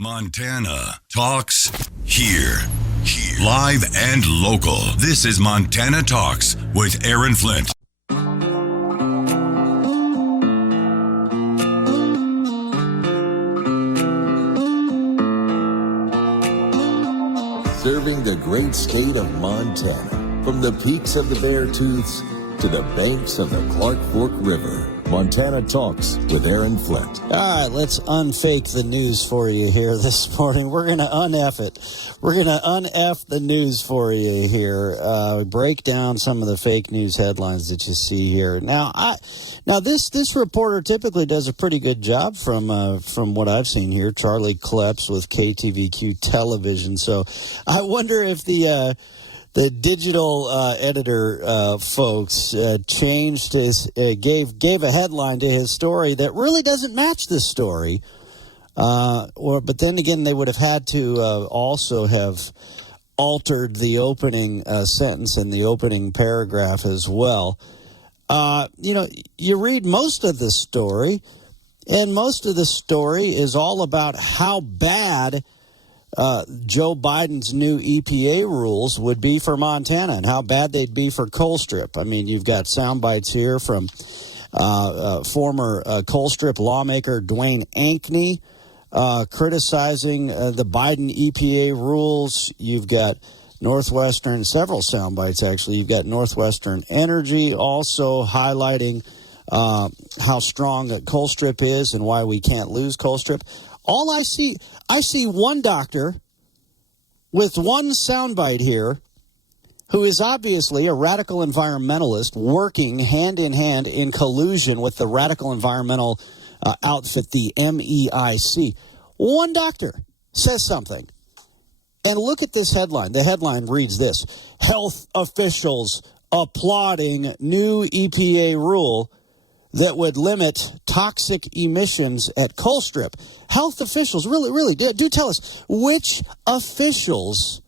Montana Talks here. Live and local. This is Montana Talks with Aaron Flint. Serving the great state of Montana, from the peaks of the Beartooths to the banks of the Clark Fork River. Montana Talks with Aaron Flint. All right, let's unfake the news for you here this morning. We're going to un-F it. We're going to un-F the news for you here. Break down some of the fake news headlines that you see here. Now this reporter typically does a pretty good job from what I've seen here. Charlie Kleps with KTVQ Television. So I wonder if the digital editor folks changed his gave a headline to his story that really doesn't match this story. But then again, they would have had to also have altered the opening sentence in the opening paragraph as well. You read most of the story, and most of the story is all about how bad Joe Biden's new EPA rules would be for Montana and how bad they'd be for Colstrip. I mean, you've got sound bites here from former Colstrip lawmaker Dwayne Ankney criticizing the Biden EPA rules. You've got several sound bites actually. You've got Northwestern Energy also highlighting how strong Colstrip is and why we can't lose Colstrip. All I see one doctor with one soundbite here who is obviously a radical environmentalist working hand in hand in collusion with the radical environmental outfit, the MEIC. One doctor says something. And look at this headline. The headline reads this: health officials applauding new EPA rule that would limit toxic emissions at Colstrip. Health officials, really, do tell us which officials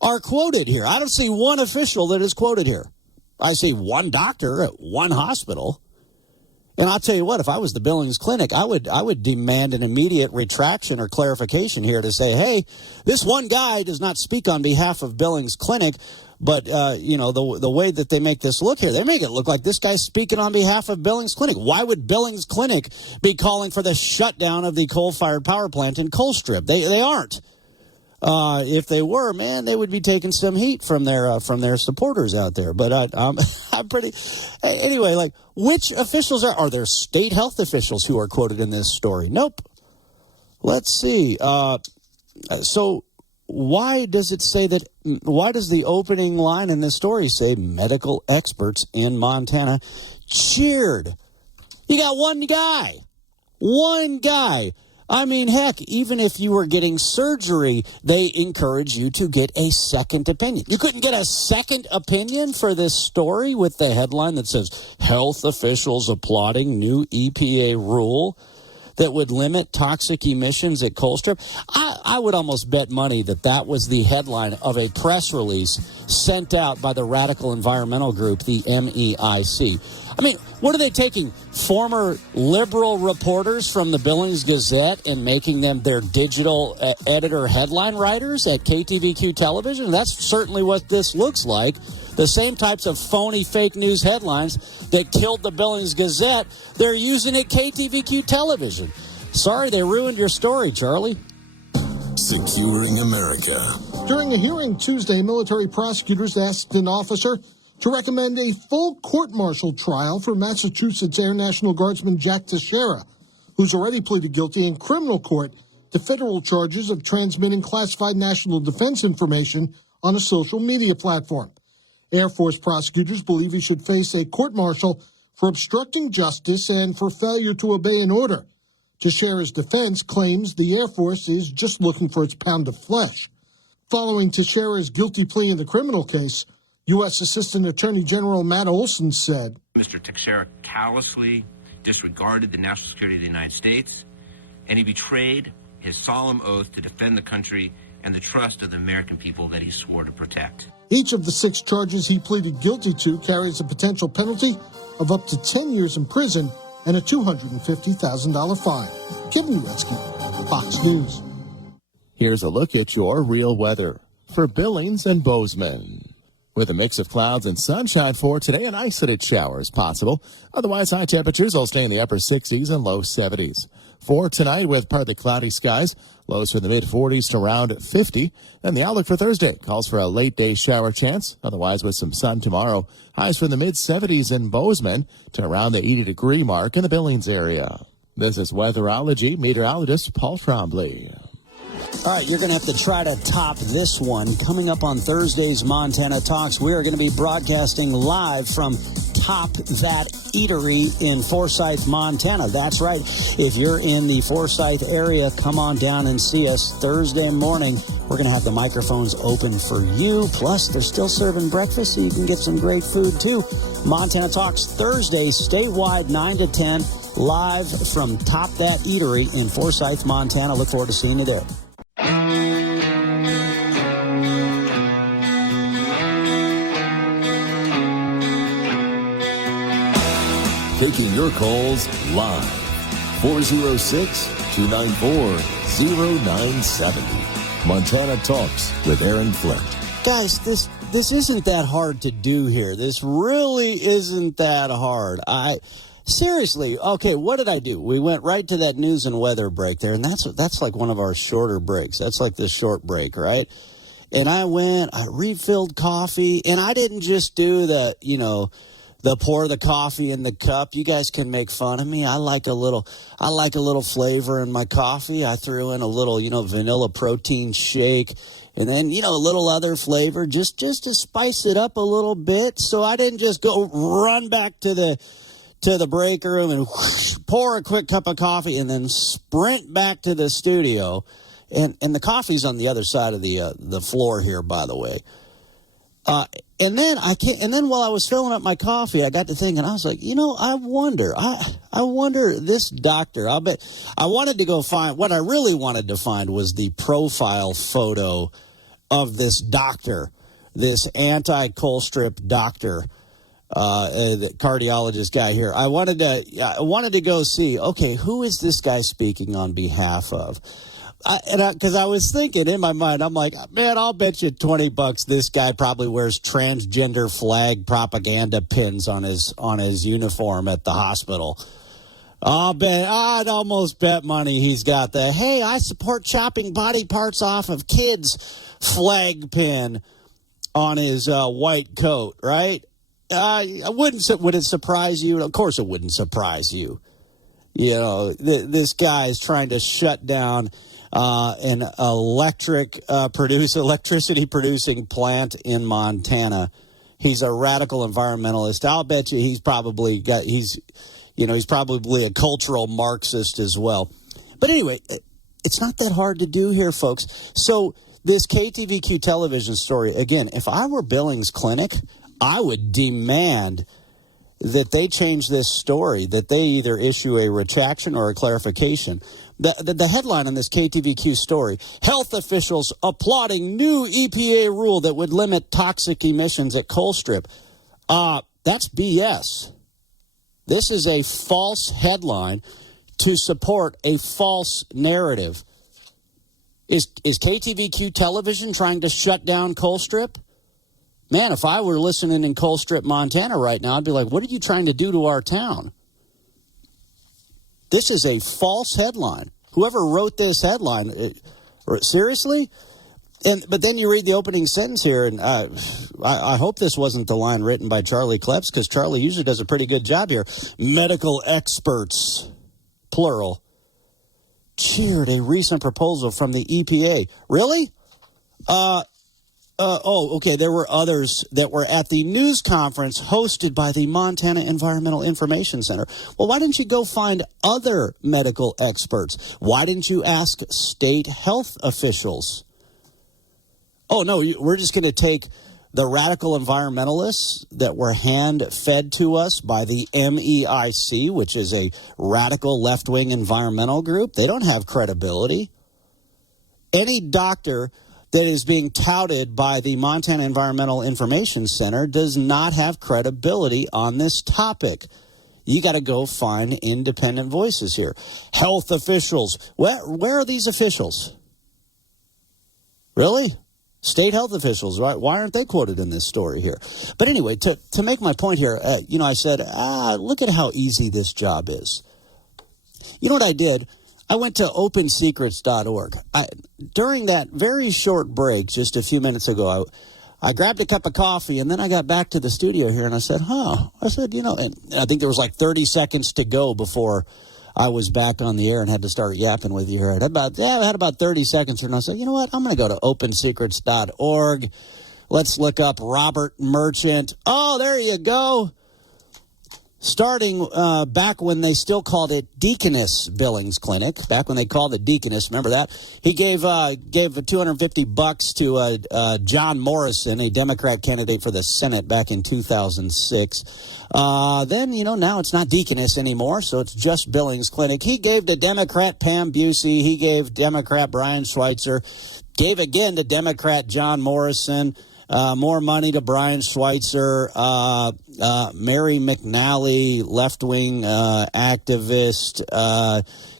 are quoted here. I don't see one official that is quoted here. I see one doctor at one hospital. And I'll tell you what, if I was the Billings Clinic, I would demand an immediate retraction or clarification here to say, hey, this one guy does not speak on behalf of Billings Clinic. But, the way that they make this look here, they make it look like this guy's speaking on behalf of Billings Clinic. Why would Billings Clinic be calling for the shutdown of the coal-fired power plant in Colstrip? They aren't. If they were, man, they would be taking some heat from their supporters out there. But I'm pretty. Anyway, like, which officials are there? State health officials who are quoted in this story? Nope. Let's see. So. Why does the opening line in this story say medical experts in Montana cheered? You got one guy. I mean, heck, even if you were getting surgery, they encourage you to get a second opinion. You couldn't get a second opinion for this story with the headline that says health officials applauding new EPA rule that would limit toxic emissions at Colstrip. I would almost bet money that was the headline of a press release sent out by the radical environmental group, the MEIC. I mean, what are they taking? Former liberal reporters from the Billings Gazette and making them their digital editor headline writers at KTVQ Television? That's certainly what this looks like. The same types of phony fake news headlines that killed the Billings Gazette, they're using at KTVQ Television. Sorry, they ruined your story, Charlie. Securing America. During a hearing Tuesday, military prosecutors asked an officer to recommend a full court-martial trial for Massachusetts Air National Guardsman Jack Teixeira, who's already pleaded guilty in criminal court to federal charges of transmitting classified national defense information on a social media platform. Air Force prosecutors believe he should face a court-martial for obstructing justice and for failure to obey an order. Teixeira's defense claims the Air Force is just looking for its pound of flesh. Following Teixeira's guilty plea in the criminal case, U.S. Assistant Attorney General Matt Olson said, Mr. Teixeira callously disregarded the national security of the United States, and he betrayed his solemn oath to defend the country and the trust of the American people that he swore to protect. Each of the 6 charges he pleaded guilty to carries a potential penalty of up to 10 years in prison and a $250,000 fine. Kevin Uretsky, Fox News. Here's a look at your real weather for Billings and Bozeman. With a mix of clouds and sunshine for today and isolated showers possible. Otherwise, high temperatures will stay in the upper 60s and low 70s. For tonight, with partly cloudy skies, lows from the mid-40s to around 50. And the outlook for Thursday calls for a late-day shower chance. Otherwise, with some sun tomorrow, highs from the mid-70s in Bozeman to around the 80-degree mark in the Billings area. This is weatherology meteorologist Paul Trombley. All right, you're going to have to try to top this one. Coming up on Thursday's Montana Talks, we are going to be broadcasting live from Top That Eatery in Forsyth, Montana. That's right. If you're in the Forsyth area, come on down and see us Thursday morning. We're going to have the microphones open for you. Plus, they're still serving breakfast, so you can get some great food, too. Montana Talks Thursday, statewide, 9 to 10, live from Top That Eatery in Forsyth, Montana. Look forward to seeing you there. Taking your calls live. 406-294-0970. Montana Talks with Aaron Flint. Guys, this isn't that hard to do here. This really isn't that hard. Seriously, okay, what did I do? We went right to that news and weather break there, and that's like one of our shorter breaks. That's like the short break, right? And I refilled coffee, and I didn't just do the pour the coffee in the cup. You guys can make fun of me. I like a little flavor in my coffee. I threw in a little, vanilla protein shake, and then, a little other flavor just to spice it up a little bit. So I didn't just go run back to the break room and pour a quick cup of coffee and then sprint back to the studio. And the coffee's on the other side of the floor here, by the way. And then while I was filling up my coffee, I got to thinking, I was like, I wonder this doctor, what I really wanted to find was the profile photo of this doctor, this Anti-Colstrip Doctor, the cardiologist guy here. I wanted to go see, okay, who is this guy speaking on behalf of? Because I was thinking in my mind, I'm like, man, I'll bet you $20 this guy probably wears transgender flag propaganda pins on his uniform at the hospital. I'd almost bet money he's got the, hey, I support chopping body parts off of kids flag pin on his white coat, right? Would it surprise you? Of course it wouldn't surprise you. This guy is trying to shut down an electricity producing plant in Montana. He's a radical environmentalist. I'll bet you he's probably a cultural Marxist as well. But anyway, it's not that hard to do here, folks. So this KTVQ television story, again, if I were Billings Clinic, I would demand that they change this story, that they either issue a retraction or a clarification. The headline on this KTVQ story, health officials applauding new EPA rule that would limit toxic emissions at Colstrip. That's BS. This is a false headline to support a false narrative. Is KTVQ television trying to shut down Colstrip? Man, if I were listening in Colstrip, Montana right now, I'd be like, what are you trying to do to our town? This is a false headline. Whoever wrote this headline, seriously? But then you read the opening sentence here, and I hope this wasn't the line written by Charlie Kleps, because Charlie usually does a pretty good job here. Medical experts, plural, cheered a recent proposal from the EPA. Really? Okay, there were others that were at the news conference hosted by the Montana Environmental Information Center. Well, why didn't you go find other medical experts? Why didn't you ask state health officials? Oh, no, we're just going to take the radical environmentalists that were hand-fed to us by the MEIC, which is a radical left-wing environmental group. They don't have credibility. Any doctor that is being touted by the Montana Environmental Information Center does not have credibility on this topic. You got to go find independent voices here. Health officials. Where are these officials? Really? State health officials, why aren't they quoted in this story here? But anyway, to make my point here, I said, look at how easy this job is. You know what I did? I went to opensecrets.org. During that very short break, just a few minutes ago, I grabbed a cup of coffee, and then I got back to the studio here, and I said, and I think there was like 30 seconds to go before I was back on the air and had to start yapping with you here. I had about 30 seconds here, and I said, you know what? I'm going to go to opensecrets.org. Let's look up Robert Merchant. Oh, there you go. Starting back when they still called it Deaconess Billings Clinic, back when they called it Deaconess, remember that? He gave $250 to John Morrison, a Democrat candidate for the Senate back in 2006. Then, now it's not Deaconess anymore, so it's just Billings Clinic. He gave to Democrat Pam Busey. He gave Democrat Brian Schweitzer. Gave again to Democrat John Morrison. More money to Brian Schweitzer, Mary McNally, left-wing activist,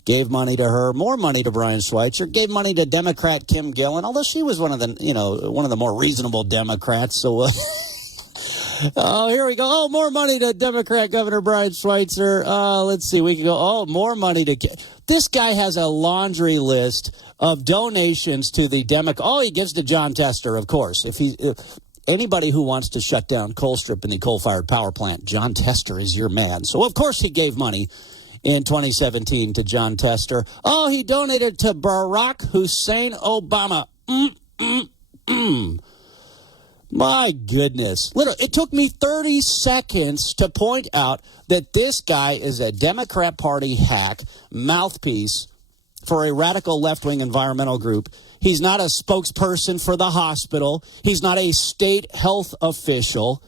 gave money to her. More money to Brian Schweitzer. Gave money to Democrat Kim Gillen, although she was one of the more reasonable Democrats. So, here we go. Oh, more money to Democrat Governor Brian Schweitzer. Let's see. We can go. Oh, more money to. This guy has a laundry list of donations to the he gives to John Tester, of course. If anybody who wants to shut down Colstrip and the coal-fired power plant, John Tester is your man. So, of course, he gave money in 2017 to John Tester. Oh, he donated to Barack Hussein Obama. My goodness. Literally, it took me 30 seconds to point out that this guy is a Democrat Party hack, mouthpiece for a radical left-wing environmental group. He's not a spokesperson for the hospital. He's not a state health official.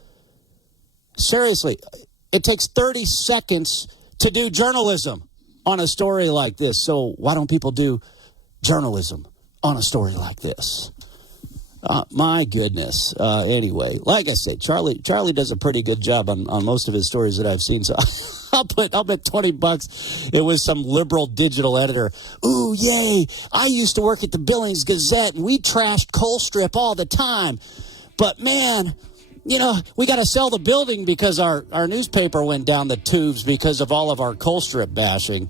Seriously, it takes 30 seconds to do journalism on a story like this. So why don't people do journalism on a story like this? My goodness. Anyway, like I said, Charlie does a pretty good job on most of his stories that I've seen. So I'll bet $20 it was some liberal digital editor. Ooh, yay. I used to work at the Billings Gazette, and we trashed Colstrip all the time. But, man, we got to sell the building because our newspaper went down the tubes because of all of our Colstrip bashing.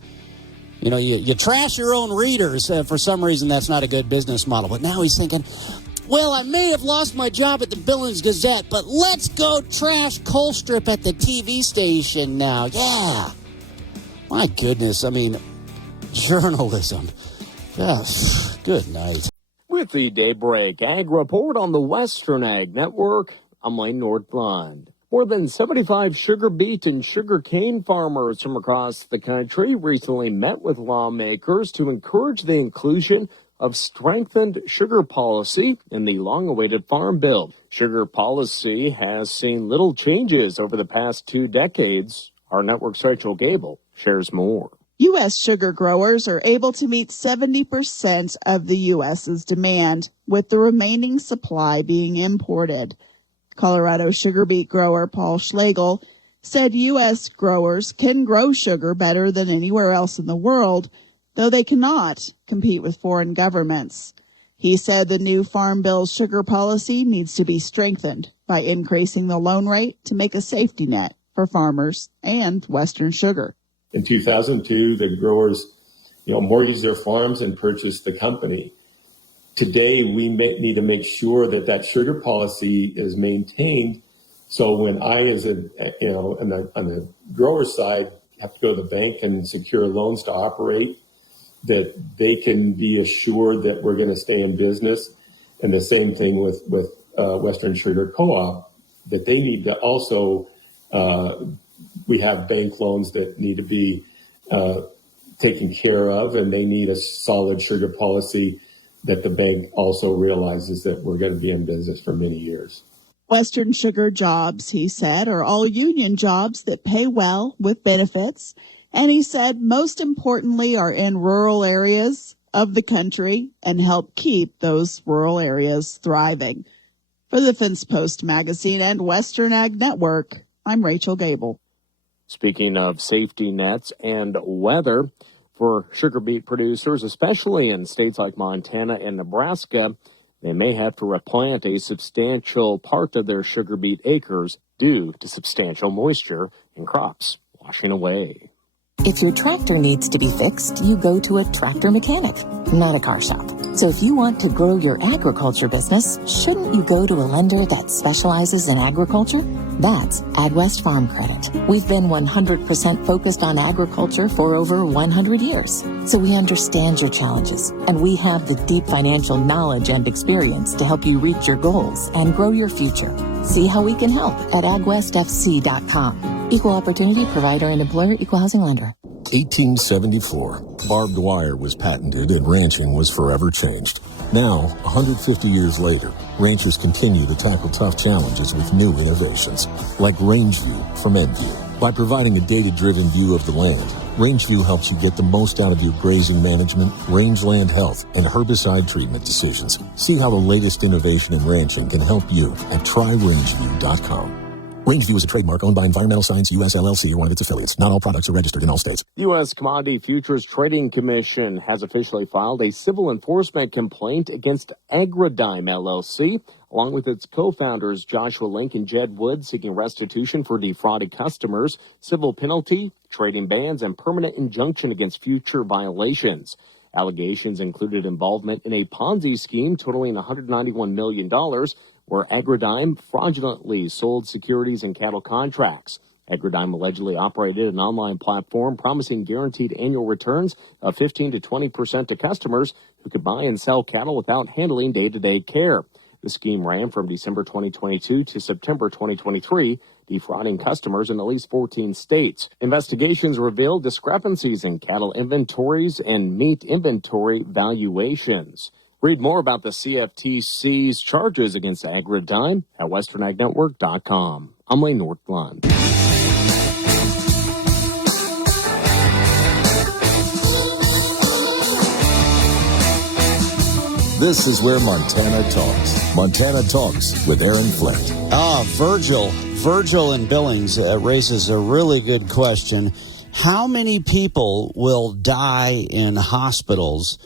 You trash your own readers. For some reason, that's not a good business model. But now he's thinking, well, I may have lost my job at the Billings Gazette, but let's go trash Colstrip at the TV station now. Yeah. My goodness. I mean, journalism. Yes. Good night. With the Daybreak Ag Report on the Western Ag Network, I'm Lane Northland. More than 75 sugar beet and sugar cane farmers from across the country recently met with lawmakers to encourage the inclusion of strengthened sugar policy in the long-awaited Farm Bill. Sugar policy has seen little changes over the past 2 decades. Our network's Rachel Gable shares more. U.S. sugar growers are able to meet 70% of the U.S.'s demand, with the remaining supply being imported. Colorado sugar beet grower Paul Schlegel said U.S. growers can grow sugar better than anywhere else in the world, though they cannot compete with foreign governments. He said the new Farm Bill's sugar policy needs to be strengthened by increasing the loan rate to make a safety net for farmers and Western Sugar. In 2002, the growers, mortgaged their farms and purchased the company. Today, we need to make sure that sugar policy is maintained. So when I, on the grower side, have to go to the bank and secure loans to operate, that they can be assured that we're going to stay in business. And the same thing with Western Sugar Co-op, that they need to also, we have bank loans that need to be taken care of, and they need a solid sugar policy that the bank also realizes that we're going to be in business for many years. Western Sugar jobs, he said, are all union jobs that pay well with benefits. And he said most importantly are in rural areas of the country and help keep those rural areas thriving. For the Fence Post magazine and Western Ag Network, I'm Rachel Gable. Speaking of safety nets and weather, for sugar beet producers, especially in states like Montana and Nebraska, They may have to replant a substantial part of their sugar beet acres due to substantial moisture and crops washing away. If your tractor needs to be fixed, you go to a tractor mechanic, not a car shop. So if you want to grow your agriculture business, shouldn't you go to a lender that specializes in agriculture? That's AgWest Farm Credit. We've been 100% focused on agriculture for over 100 years. So we understand your challenges, and we have the deep financial knowledge and experience to help you reach your goals and grow your future. See how we can help at agwestfc.com. Equal opportunity provider and employer, equal housing lender. 1874, barbed wire was patented and ranching was forever changed. Now, 150 years later, ranchers continue to tackle tough challenges with new innovations, like RangeView from EnView. By providing a data-driven view of the land, RangeView helps you get the most out of your grazing management, rangeland health, and herbicide treatment decisions. See how the latest innovation in ranching can help you at tryrangeview.com. RangeView is a trademark owned by Environmental Science US LLC or one of its affiliates. Not all products are registered in all states. U.S. Commodity Futures Trading Commission has officially filed a civil enforcement complaint against Agrodyme LLC, along with its co-founders Joshua Link and Jed Wood, seeking restitution for defrauded customers, civil penalty, trading bans, and permanent injunction against future violations. Allegations included involvement in a Ponzi scheme totaling $191 million, where Agrodyme fraudulently sold securities and cattle contracts. Agrodyme allegedly operated an online platform promising guaranteed annual returns of 15 to 20% to customers who could buy and sell cattle without handling day-to-day care. The scheme ran from December 2022 to September 2023, defrauding customers in at least 14 states. Investigations revealed discrepancies in cattle inventories and meat inventory valuations. Read more about the CFTC's charges against Agrodyme at westernagnetwork.com. I'm Lane Nordlund. This is where Montana talks. Montana Talks with Aaron Flint. Virgil in Billings raises a really good question. How many people will die in hospitals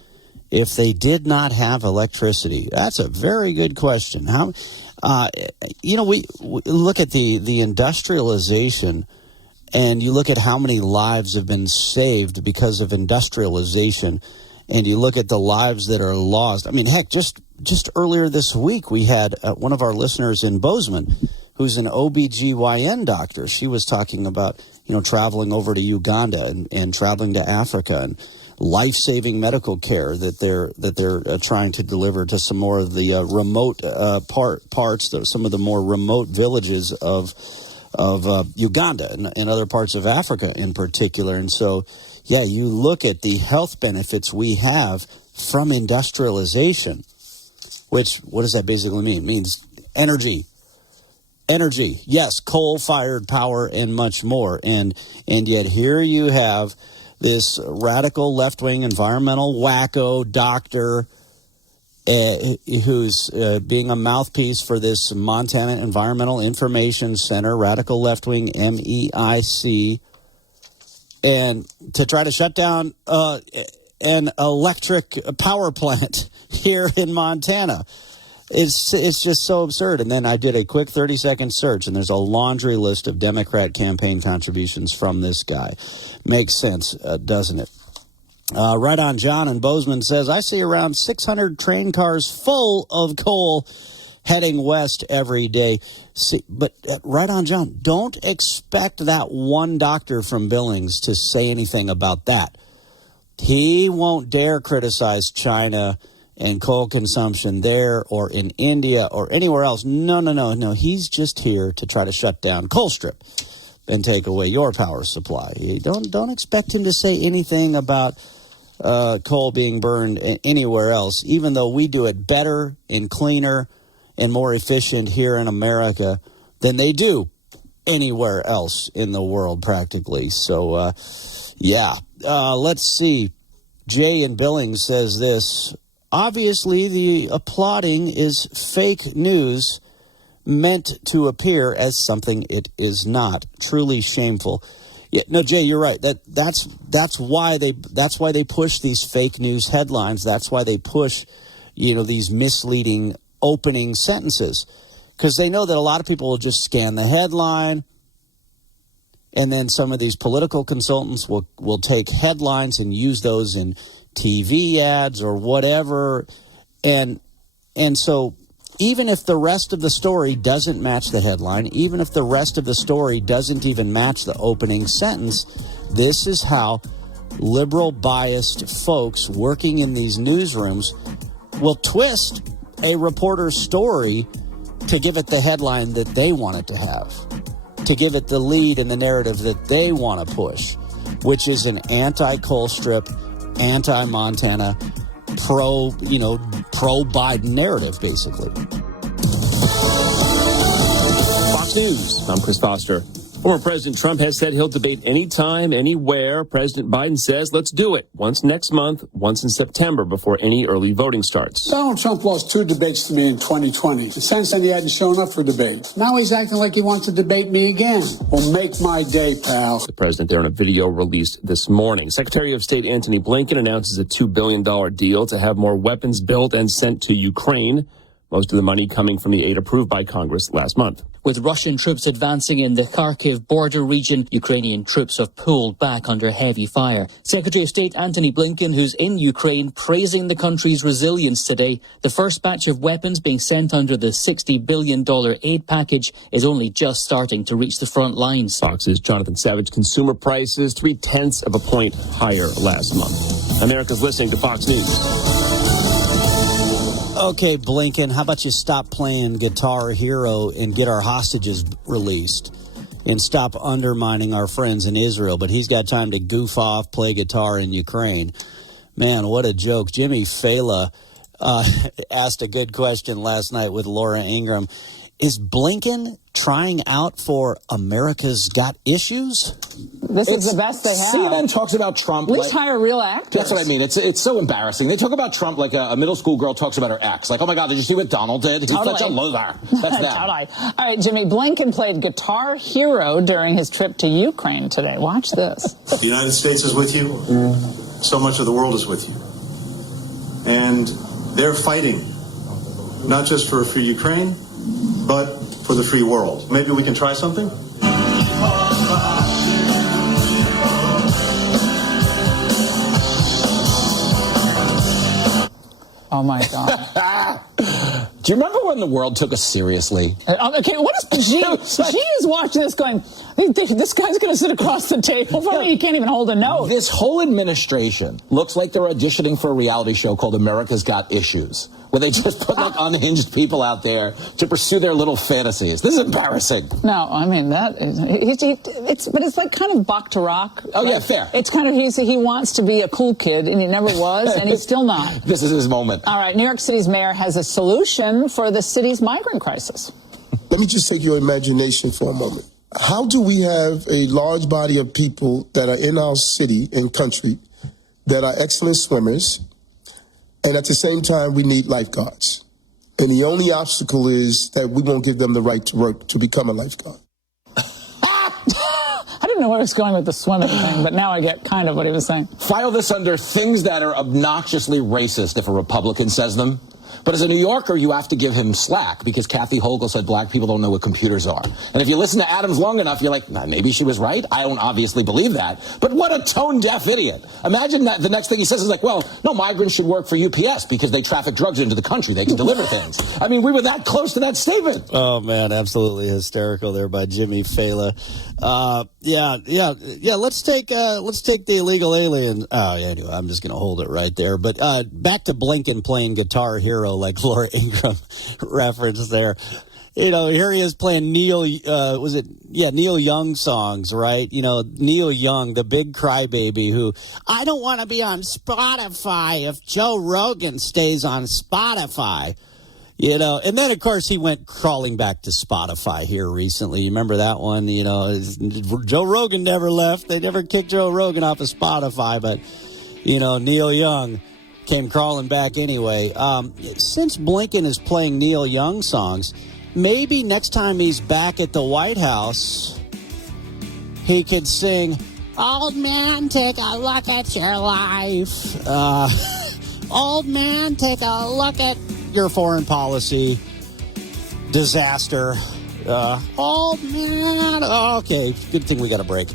if they did not have electricity? That's a very good question. We look at the industrialization, and you look at how many lives have been saved because of industrialization, and you look at the lives that are lost. I mean, heck, just earlier this week, we had one of our listeners in Bozeman who's an OBGYN doctor. She was talking about, traveling over to Uganda and traveling to Africa and life-saving medical care that they're trying to deliver to some more of the remote parts, some of the more remote villages of Uganda and other parts of Africa in particular. And so, yeah, you look at the health benefits we have from industrialization, which, what does that basically mean? It means energy. Yes, coal-fired power and much more. And yet here you have this radical left-wing environmental wacko doctor who's being a mouthpiece for this Montana Environmental Information Center, radical left-wing MEIC, and to try to shut down an electric power plant here in Montana. It's just so absurd. And then I did a quick 30-second search, and there's a laundry list of Democrat campaign contributions from this guy. Makes sense, doesn't it? Right on John in Bozeman says, I see around 600 train cars full of coal heading west every day. But right on John, don't expect that one doctor from Billings to say anything about that. He won't dare criticize China and coal consumption there or in India or anywhere else. No. He's just here to try to shut down Colstrip and take away your power supply. Don't expect him to say anything about coal being burned anywhere else, even though we do it better and cleaner and more efficient here in America than they do anywhere else in the world practically. So, let's see. Jay in Billings says this. Obviously, the applauding is fake news meant to appear as something it is not. Truly shameful. Yeah, no, Jay, you're right. That's why they push these fake news headlines. That's why they push, these misleading opening sentences, because they know that a lot of people will just scan the headline, and then some of these political consultants will take headlines and use those in TV ads or whatever. And so even if the rest of the story doesn't match the headline, even if the rest of the story doesn't even match the opening sentence, this is how liberal biased folks working in these newsrooms will twist a reporter's story to give it the headline that they want it to have, to give it the lead and the narrative that they want to push, which is an anti-Colstrip, anti-Montana, pro-Biden narrative, basically. Fox News, I'm Chris Foster. Former President Trump has said he'll debate anytime, anywhere. President Biden says, let's do it. Once next month, once in September, before any early voting starts. Donald Trump lost 2 debates to me in 2020. Since then, he hadn't shown up for debate. Now he's acting like he wants to debate me again. Well, make my day, pal. The president there in a video released this morning. Secretary of State Antony Blinken announces a $2 billion deal to have more weapons built and sent to Ukraine. Most of the money coming from the aid approved by Congress last month. With Russian troops advancing in the Kharkiv border region, Ukrainian troops have pulled back under heavy fire. Secretary of State Antony Blinken, who's in Ukraine, praising the country's resilience today. The first batch of weapons being sent under the $60 billion aid package is only just starting to reach the front lines. Fox's Jonathan Savage. Consumer prices 0.3 of a point higher last month. America's listening to Fox News. Okay, Blinken, how about you stop playing Guitar Hero and get our hostages released and stop undermining our friends in Israel? But he's got time to goof off, play guitar in Ukraine. Man, what a joke. Jimmy Fela asked a good question last night with Laura Ingraham. Is Blinken trying out for America's Got Issues? This is the best they have. CNN talks about Trump. At least hire real actors. That's what I mean. It's so embarrassing. They talk about Trump like a middle school girl talks about her ex. Like, oh my God, did you see what Donald did? He's such a loser. That's them. Totally. All right, Jimmy, Blinken played Guitar Hero during his trip to Ukraine today. Watch this. The United States is with you. So much of the world is with you. And they're fighting, not just for Ukraine, but for the free world. Maybe we can try something? Oh, my God. Do you remember when the world took us seriously? Okay, what is G? G is watching this going, this guy's going to sit across the table from me. He can't even hold a note. This whole administration looks like they're auditioning for a reality show called America's Got Issues, where they just put like unhinged people out there to pursue their little fantasies. This is embarrassing. No, I mean, that is, but it's like kind of Bach to rock. Oh, like, yeah, fair. It's kind of, he wants to be a cool kid, and he never was, and he's still not. This is his moment. All right, New York City's mayor has a solution for the city's migrant crisis. Let me just take your imagination for a moment. How do we have a large body of people that are in our city and country that are excellent swimmers, and at the same time we need lifeguards? And the only obstacle is that we won't give them the right to work to become a lifeguard. I didn't know where he was going with the swimming thing, but now I get kind of what he was saying. File this under things that are obnoxiously racist if a Republican says them. But as a New Yorker, you have to give him slack because Kathy Hochul said black people don't know what computers are. And if you listen to Adams long enough, you're like, nah, maybe she was right. I don't obviously believe that. But what a tone-deaf idiot. Imagine that the next thing he says is like, well, no, migrants should work for UPS because they traffic drugs into the country. They can deliver things. I mean, we were that close to that statement. Oh, man, absolutely hysterical there by Jimmy Fela. Yeah. Let's take the illegal alien. Oh, yeah, anyway, I'm just going to hold it right there. But back to Blinken playing Guitar Hero, like Laura Ingraham referenced there. You know, here he is playing Neil Young songs, right? You know, Neil Young, the big crybaby who, I don't want to be on Spotify if Joe Rogan stays on Spotify. You know, and then, of course, he went crawling back to Spotify here recently. You remember that one? You know, Joe Rogan never left. They never kicked Joe Rogan off of Spotify, but, you know, Neil Young came crawling back anyway. Since Blinken is playing Neil Young songs, maybe next time he's back at the White House, he could sing, Old Man, Take a Look at Your Life. Old man, take a look at your foreign policy disaster. Old man. Okay, good thing we got a break.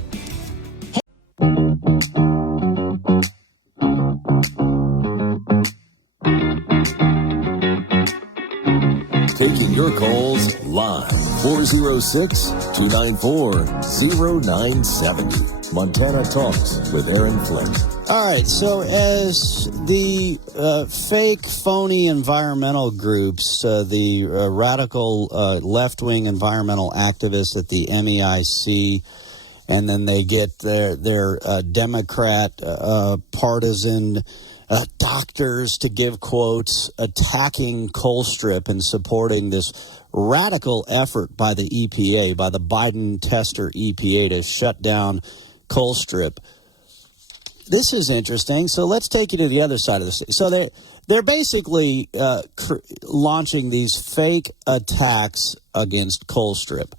Taking your calls live. 406-294-0970. Montana Talks with Aaron Flint. All right, so as the fake, phony environmental groups, the radical left-wing environmental activists at the MEIC, and then they get their Democrat partisan doctors to give quotes attacking Colstrip and supporting this radical effort by the EPA, by the Biden tester EPA, to shut down Colstrip. This is interesting. So let's take you to the other side of the state. So they're basically launching these fake attacks against Colstrip.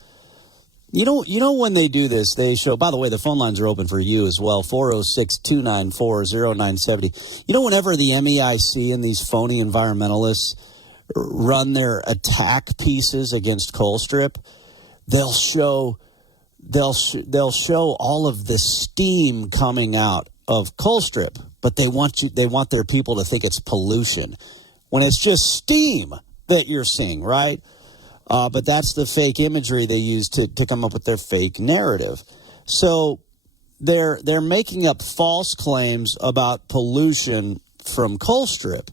You know when they do this, they show, by the way, the phone lines are open for you as well, 406-294-0970. You know, whenever the MEIC and these phony environmentalists run their attack pieces against Colstrip, they'll show all of the steam coming out of Colstrip, but they want their people to think it's pollution when it's just steam that you're seeing, right? But that's the fake imagery they use to come up with their fake narrative. So they're making up false claims about pollution from Colstrip.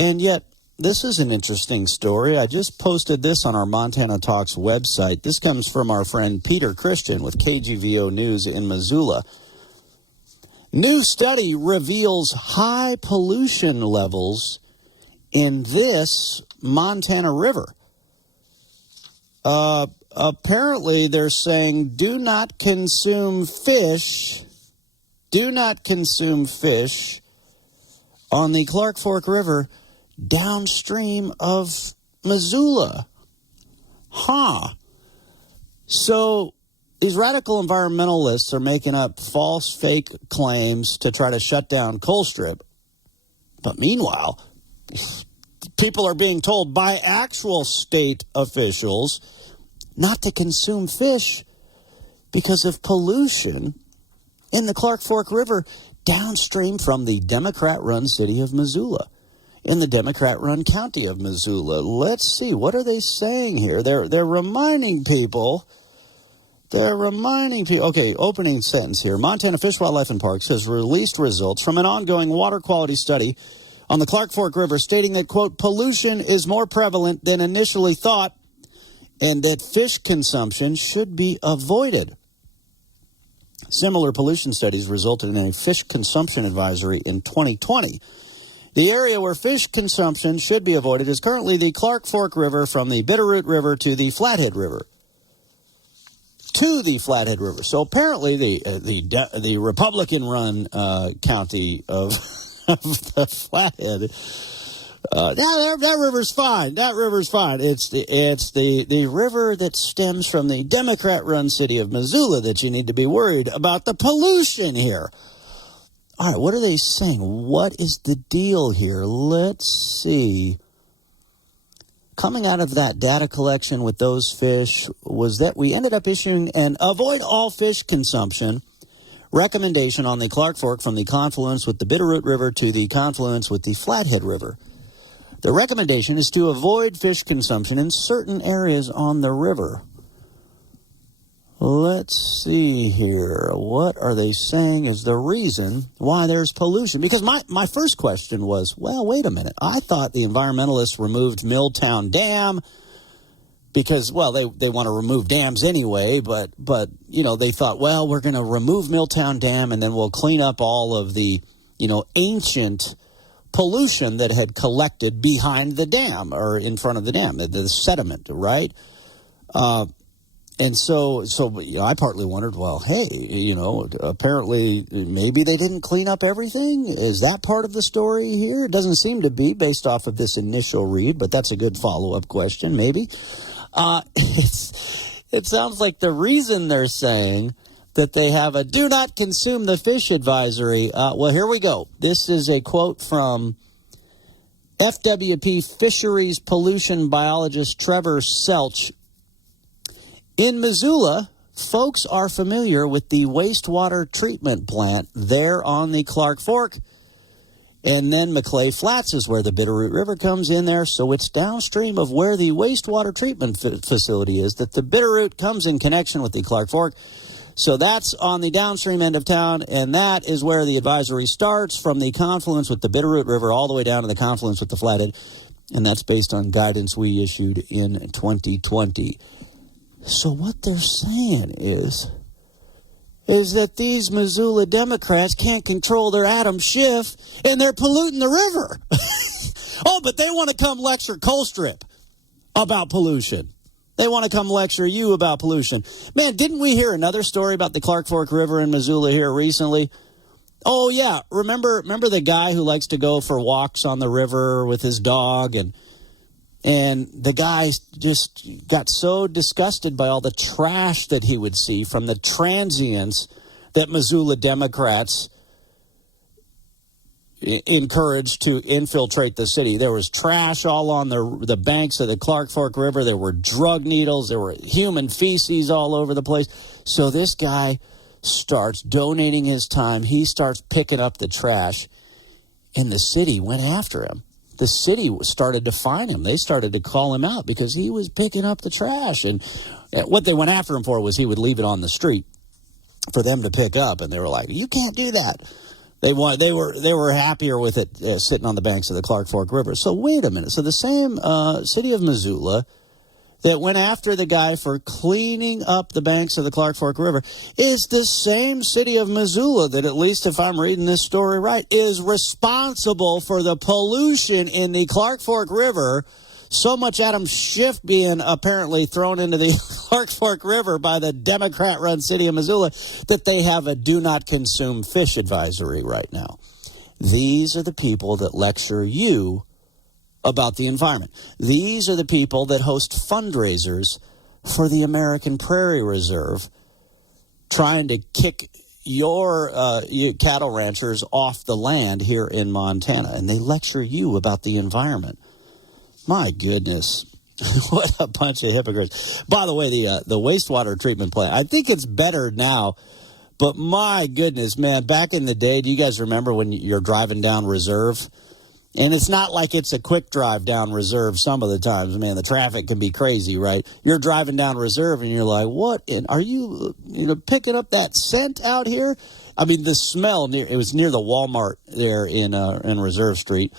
And yet, this is an interesting story. I just posted this on our Montana Talks website. This comes from our friend Peter Christian with KGVO News in Missoula. New study reveals high pollution levels in this Montana River. Apparently, they're saying do not consume fish on the Clark Fork River downstream of Missoula. So these radical environmentalists are making up false, fake claims to try to shut down Colstrip. But meanwhile, people are being told by actual state officials not to consume fish because of pollution in the Clark Fork River downstream from the Democrat-run city of Missoula, in the Democrat-run county of Missoula. Let's see, what are they saying here? They're reminding people. Okay, opening sentence here. Montana Fish, Wildlife, and Parks has released results from an ongoing water quality study on the Clark Fork River, stating that, quote, pollution is more prevalent than initially thought and that fish consumption should be avoided. Similar pollution studies resulted in a fish consumption advisory in 2020. The area where fish consumption should be avoided is currently the Clark Fork River from the Bitterroot River to the Flathead River. So apparently the Republican-run county of the Flathead, that river's fine. That river's fine. It's the river that stems from the Democrat-run city of Missoula that you need to be worried about the pollution here. All right, what are they saying? What is the deal here? Let's see. Coming out of that data collection with those fish was that we ended up issuing an avoid all fish consumption recommendation on the Clark Fork from the confluence with the Bitterroot River to the confluence with the Flathead River. The recommendation is to avoid fish consumption in certain areas on the river. Let's see here. What are they saying is the reason why there's pollution? Because my first question was, well, wait a minute. I thought the environmentalists removed Milltown Dam because, well, they want to remove dams anyway, but you know, they thought, well, we're going to remove Milltown Dam and then we'll clean up all of the, you know, ancient pollution that had collected behind the dam or in front of the dam, the sediment, right? And so you know, I partly wondered, well, hey, you know, apparently maybe they didn't clean up everything. Is that part of the story here? It doesn't seem to be based off of this initial read, but that's a good follow-up question, maybe. It sounds like the reason they're saying that they have a do not consume the fish advisory. Well, here we go. This is a quote from FWP fisheries pollution biologist Trevor Selch. In Missoula, folks are familiar with the wastewater treatment plant there on the Clark Fork. And then Maclay Flats is where the Bitterroot River comes in there. So it's downstream of where the wastewater treatment facility is that the Bitterroot comes in connection with the Clark Fork. So that's on the downstream end of town, and that is where the advisory starts, from the confluence with the Bitterroot River all the way down to the confluence with the Flathead. And that's based on guidance we issued in 2020. So what they're saying is that these Missoula Democrats can't control their Adam Schiff, and they're polluting the river. Oh, but they want to come lecture Colstrip about pollution. They want to come lecture you about pollution. Man, didn't we hear another story about the Clark Fork River in Missoula here recently? Oh, yeah. Remember the guy who likes to go for walks on the river with his dog, and the guy just got so disgusted by all the trash that he would see from the transients that Missoula Democrats encouraged to infiltrate the city. There was trash all on the banks of the Clark Fork River. There were drug needles. There were human feces all over the place. So this guy starts donating his time. He starts picking up the trash, and the city went after him. The city started to fine him. They started to call him out because he was picking up the trash. And what they went after him for was he would leave it on the street for them to pick up. And they were like, you can't do that. They were happier with it sitting on the banks of the Clark Fork River. So wait a minute. So the same city of Missoula that went after the guy for cleaning up the banks of the Clark Fork River is the same city of Missoula that, at least if I'm reading this story right, is responsible for the pollution in the Clark Fork River. So much Adam Schiff being apparently thrown into the Clark Fork River by the Democrat-run city of Missoula that they have a do not consume fish advisory right now. These are the people that lecture you about the environment. These are the people that host fundraisers for the American Prairie Reserve, trying to kick your cattle ranchers off the land here in Montana, and they lecture you about the environment. My goodness, what a bunch of hypocrites. By the way, the wastewater treatment plant, I think it's better now, but my goodness, man, back in the day, do you guys remember when you're driving down Reserve? And it's not like it's a quick drive down Reserve some of the times. Man, the traffic can be crazy, right? You're driving down Reserve and you're like, what? Are you picking up that scent out here? I mean, the smell, it was near the Walmart there in Reserve Street.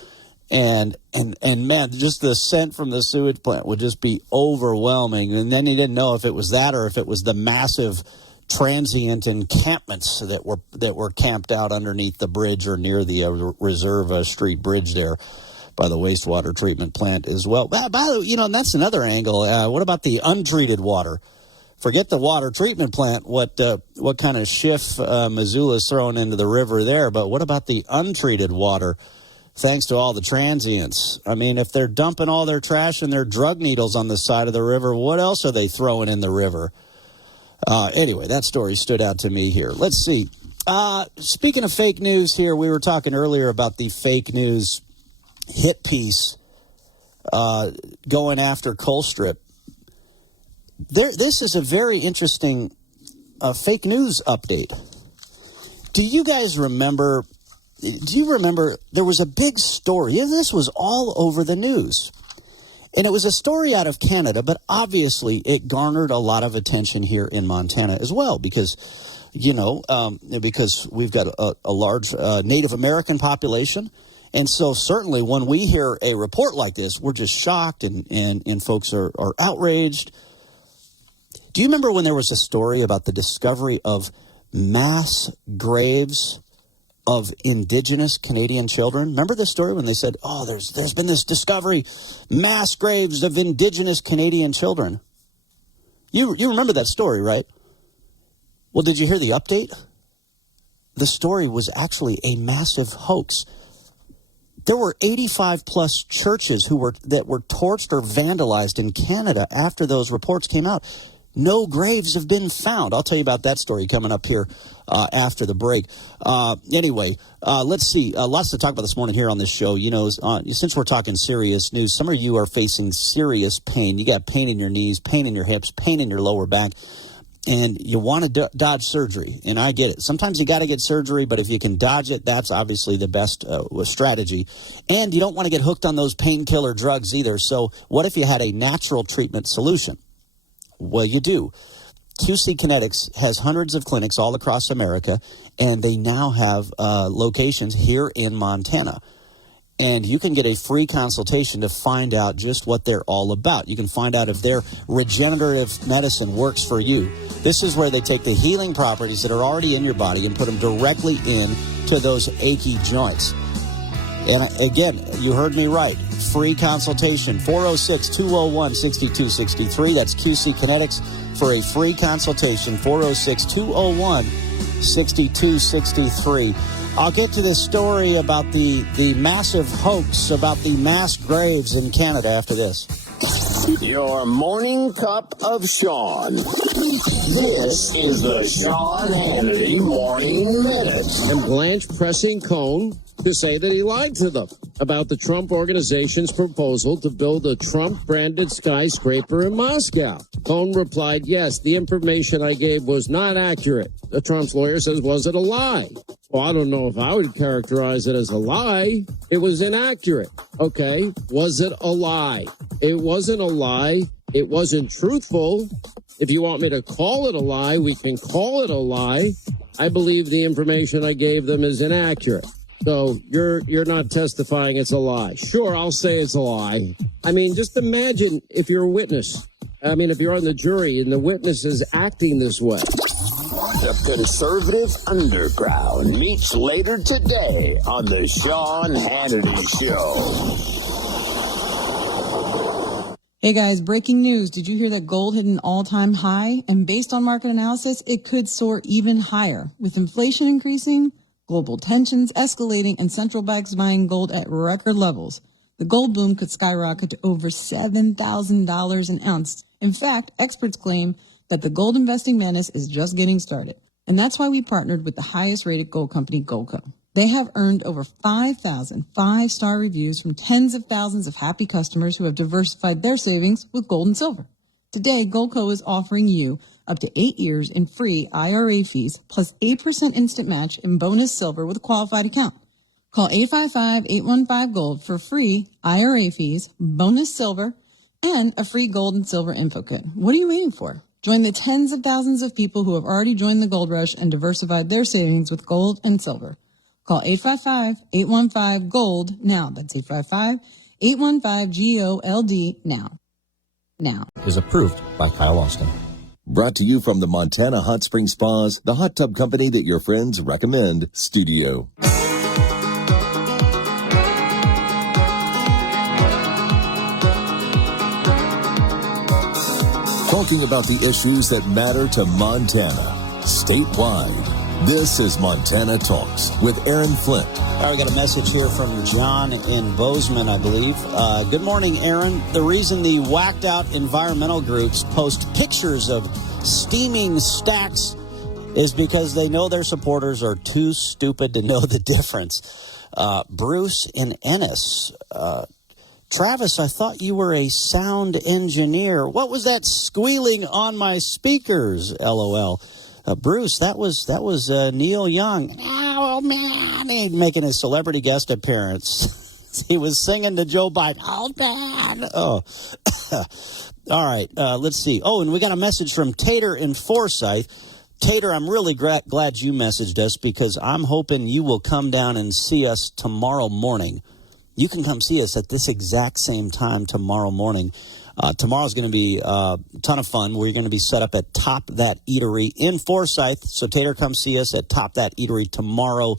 And man, just the scent from the sewage plant would just be overwhelming. And then you didn't know if it was that or if it was the massive transient encampments that were camped out underneath the bridge or near the Reserve Street Bridge there by the wastewater treatment plant as well. By the way, and that's another angle. What about the untreated water? Forget the water treatment plant, what kind of Schiff Missoula's throwing into the river there, but what about the untreated water? Thanks to all the transients. I mean, if they're dumping all their trash and their drug needles on the side of the river, what else are they throwing in the river? Anyway, that story stood out to me here. Let's see. Speaking of fake news here, we were talking earlier about the fake news hit piece going after Colstrip. This is a very interesting fake news update. Do you guys remember... Do you remember there was a big story? This was all over the news. And it was a story out of Canada, but obviously it garnered a lot of attention here in Montana as well because, because we've got a large Native American population. And so certainly when we hear a report like this, we're just shocked and folks are outraged. Do you remember when there was a story about the discovery of mass graves of indigenous Canadian children? Remember the story when they said, oh, there's been this discovery, mass graves of indigenous Canadian children? You remember that story, right? Well, did you hear the update? The story was actually a massive hoax. There were 85 plus churches that were torched or vandalized in Canada after those reports came out. No graves have been found. I'll tell you about that story coming up here after the break. Anyway, let's see. Lots to talk about this morning here on this show. You know, since we're talking serious news, some of you are facing serious pain. You got pain in your knees, pain in your hips, pain in your lower back, and you want to dodge surgery. And I get it. Sometimes you got to get surgery, but if you can dodge it, that's obviously the best strategy. And you don't want to get hooked on those painkiller drugs either. So what if you had a natural treatment solution? Well, you do. QC Kinetics has hundreds of clinics all across America, and they now have locations here in Montana. And you can get a free consultation to find out just what they're all about. You can find out if their regenerative medicine works for you. This is where they take the healing properties that are already in your body and put them directly into those achy joints. And again, you heard me right. Free consultation, 406-201-6263. That's QC Kinetics for a free consultation, 406-201-6263. I'll get to this story about the massive hoax about the mass graves in Canada after this. Your morning cup of Sean. This is the Sean Hannity Morning Minute. And Blanche pressing Cohn to say that he lied to them about the Trump organization's proposal to build a Trump-branded skyscraper in Moscow. Cohn replied, yes, the information I gave was not accurate. The Trump's lawyer says, was it a lie? Well, I don't know if I would characterize it as a lie. It was inaccurate. Okay, was it a lie? It wasn't a lie. It wasn't truthful. If you want me to call it a lie, we can call it a lie. I believe the information I gave them is inaccurate. So you're not testifying it's a lie. Sure, I'll say it's a lie. I mean, just imagine if you're a witness. I mean, if you're on the jury and the witness is acting this way. The Conservative Underground meets later today on the Sean Hannity Show. Hey guys, breaking news. Did you hear that gold hit an all-time high? And based on market analysis, it could soar even higher. With inflation increasing, global tensions escalating, and central banks buying gold at record levels, the gold boom could skyrocket to over $7,000 an ounce. In fact, experts claim that the gold investing menace is just getting started. And that's why we partnered with the highest-rated gold company, Goldco. They have earned over 5,000 five-star reviews from tens of thousands of happy customers who have diversified their savings with gold and silver. Today, Goldco is offering you up to 8 years in free IRA fees, plus 8% instant match in bonus silver with a qualified account. Call 855-815-GOLD for free IRA fees, bonus silver, and a free gold and silver info kit. What are you waiting for? Join the tens of thousands of people who have already joined the gold rush and diversified their savings with gold and silver. Call 855-815-GOLD now. That's 855-815-GOLD now. Now. Is approved by Kyle Austin. Brought to you from the Montana Hot Spring Spas, the hot tub company that your friends recommend, Studio. Talking about the issues that matter to Montana, statewide. This is Montana Talks with Aaron Flint. I got a message here from John in Bozeman, I believe. Good morning, Aaron. The reason the whacked out environmental groups post pictures of steaming stacks is because they know their supporters are too stupid to know the difference. Bruce in Ennis. Travis, I thought you were a sound engineer. What was that squealing on my speakers? LOL. Bruce, that was Neil Young. Oh, man. He's making a celebrity guest appearance. He was singing to Joe Biden. Oh, man. Oh. All right. Let's see. Oh, and we got a message from Tater in Forsyth. Tater, I'm really glad you messaged us because I'm hoping you will come down and see us tomorrow morning. You can come see us at this exact same time tomorrow morning. Tomorrow's going to be a ton of fun. We're going to be set up at Top That Eatery in Forsyth. So, Tater, come see us at Top That Eatery tomorrow.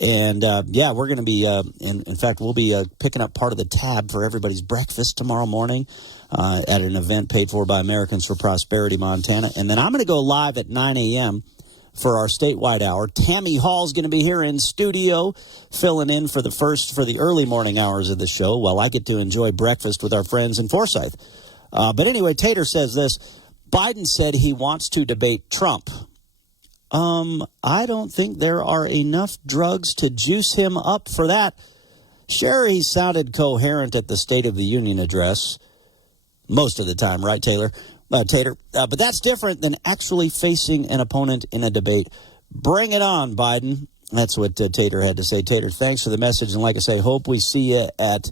And, we're going to be, in fact, we'll be picking up part of the tab for everybody's breakfast tomorrow morning at an event paid for by Americans for Prosperity, Montana. And then I'm going to go live at 9 a.m. for our statewide hour. Tammy Hall's going to be here in studio filling in for the early morning hours of the show while I get to enjoy breakfast with our friends in Forsyth. But anyway, Tater says this. Biden said he wants to debate Trump. I don't think there are enough drugs to juice him up for that. Sure, he sounded coherent at the State of the Union address most of the time, right, Tater? But that's different than actually facing an opponent in a debate. Bring it on, Biden. That's what Tater had to say. Tater, thanks for the message. And like I say, hope we see you at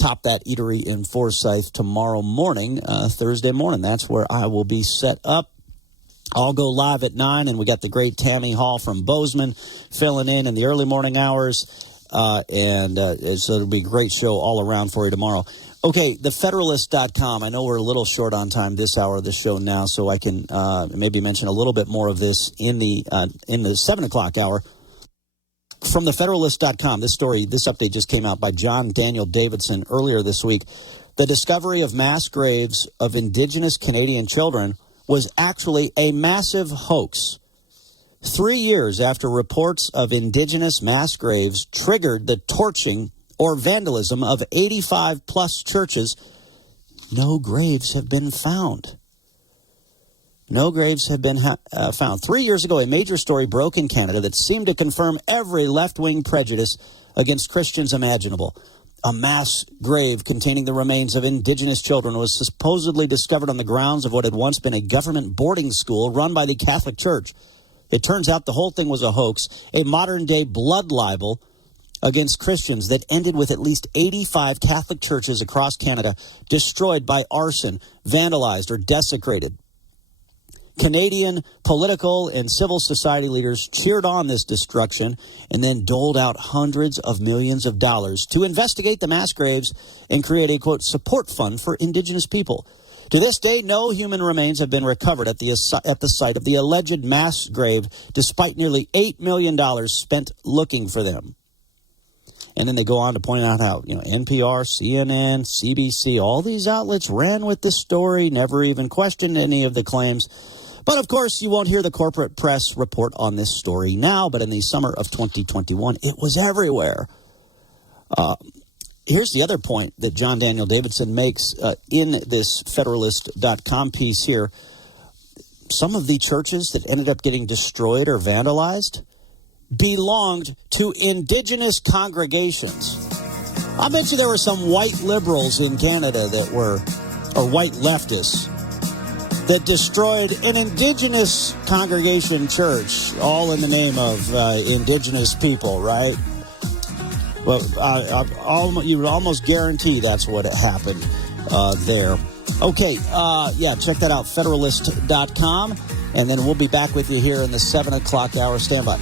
Top That Eatery in Forsyth tomorrow morning, Thursday morning. That's where I will be set up. I'll go live at 9, and we got the great Tammy Hall from Bozeman filling in the early morning hours. So it'll be a great show all around for you tomorrow. Okay, thefederalist.com. I know we're a little short on time this hour of the show now, so I can maybe mention a little bit more of this in the 7 o'clock hour. From thefederalist.com, this update just came out by John Daniel Davidson earlier this week. The discovery of mass graves of indigenous Canadian children was actually a massive hoax. 3 years after reports of indigenous mass graves triggered the torching or vandalism of 85-plus churches, no graves have been found. No graves have been found. 3 years ago, a major story broke in Canada that seemed to confirm every left-wing prejudice against Christians imaginable. A mass grave containing the remains of indigenous children was supposedly discovered on the grounds of what had once been a government boarding school run by the Catholic Church. It turns out the whole thing was a hoax, a modern-day blood libel against Christians that ended with at least 85 Catholic churches across Canada destroyed by arson, vandalized, or desecrated. Canadian political and civil society leaders cheered on this destruction and then doled out hundreds of millions of dollars to investigate the mass graves and create a, quote, support fund for indigenous people. To this day, no human remains have been recovered at the site of the alleged mass grave, despite nearly $8 million spent looking for them. And then they go on to point out how, NPR, CNN, CBC, all these outlets ran with this story, never even questioned any of the claims. But, of course, you won't hear the corporate press report on this story now, but in the summer of 2021, it was everywhere. Here's the other point that John Daniel Davidson makes in this Federalist.com piece here. Some of the churches that ended up getting destroyed or vandalized belonged to indigenous congregations. I bet you there were some white liberals in Canada or white leftists, that destroyed an indigenous congregation church, all in the name of indigenous people, right? Well, you would almost guarantee that's what happened there. Okay, check that out, Federalist.com, and then we'll be back with you here in the 7 o'clock hour. Stand by.